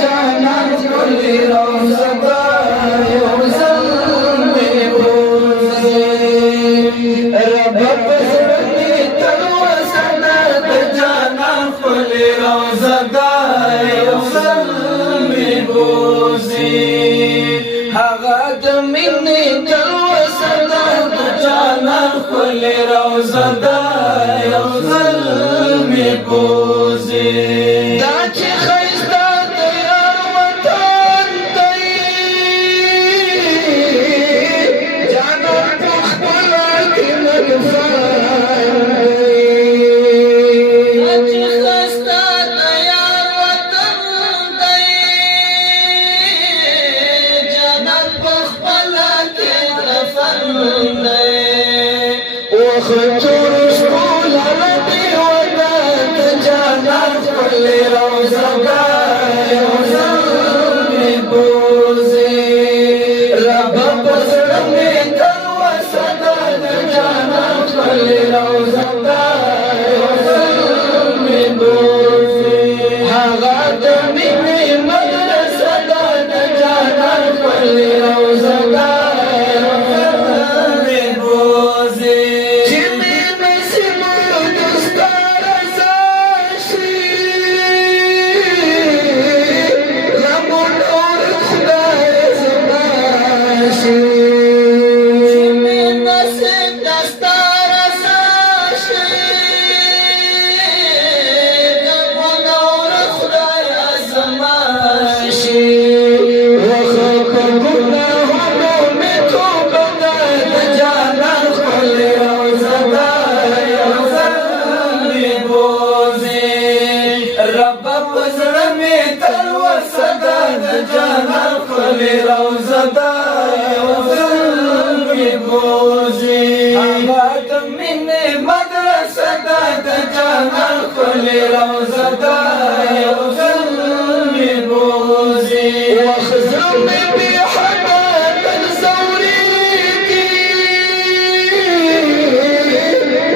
جانان ښکلې روضه ده یو ځل مې بوځې رب په زړه مې تل وسه ده د جانان ښکلې روضه ده یو ځل مې بوځې هغه د مینې تل وسه ده د جانان ښکلې روضه ده یو ځل مې بوځې دا چې ښایسته د یار وطن دی جانان په خپله کې مغفر دا چې ښایسته د یار وطن دی جانان په خپله کې مغفر دی وخجور شکول لبی ودا د جانان ښکلې روضه ده یو ځل مې بوځې رب په زړه مې تل وسه ده د جانان ښکلې روضه ده یو ځل مې بوځې هغه د مینې مدرسه ده د جانان ښکلې روضه ده یو ځل مې بوځې جانان ښکلې روضه ده یو ځل مې بوځې هغه د مینې مدرسه ده د جانان ښکلې روضه ده یو ځل مې بوځې وخت زړه مې بې حده تل ځورېږي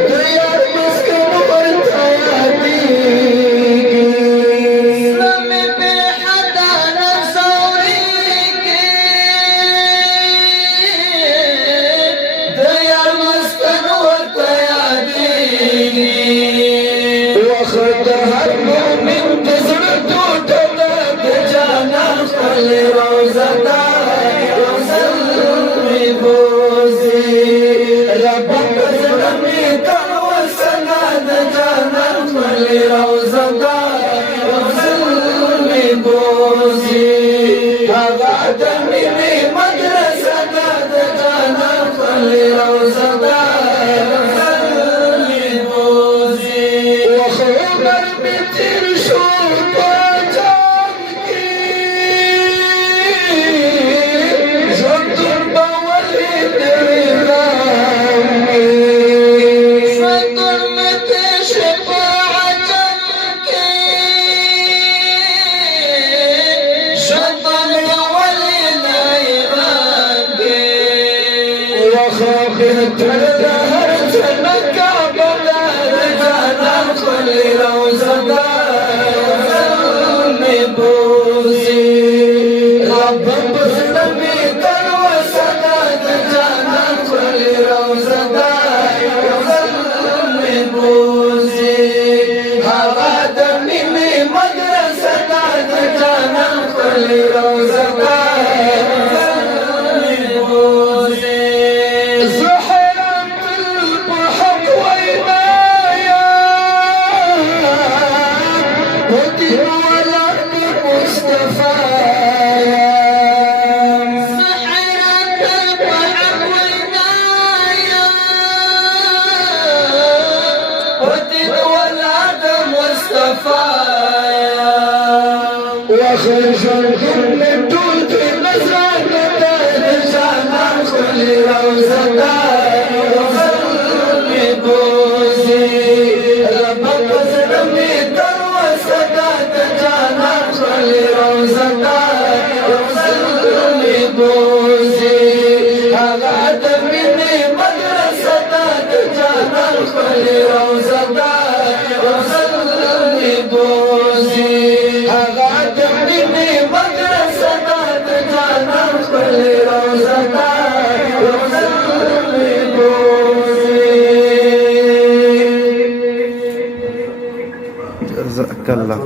د یار مسکن ورته یادېږي زړه مې بې حده وخت هر مومن د زړه ټوټه ده د جانان ښکلې روضه ده یو ځل مې بوځې رب په زړه مې تل وسه ده د جانان ښکلې روضه ده یو ځل مې بوځې هغه د مینې مدرسه ده د جانان ښکلې روضه ده تیر شو په جام کې ژوندون به ولې ترې غم کې ژوندون مې تېر شو په عجم کې ژوندون مې ولې ترې غم کې وخه بهتر ده هر څه نه کعبه ده د جانان ښکلې روضه ده رب په زړه مې تل وسه ده د جانان ښکلې روضه ده یو ځل مې بوځې هغه د مینې مدرسه ده د جانان ښکلې روضه ده یو ځل مې بوځې زه حیران تل په حق وینا یم په دین ولاړ د مصطفی وخرجوا من طول نزران جانان ښکلې روضه ده یو ځل مې بوځې رب په زړه مې تل وسه ده د جانان ښکلې روضه ده یو ځل مې بوځې هغه د مینې مدرسه ده د جانان ښکلې روضه ده یو ځل مې بوځې هغه د مینې جزاك الله.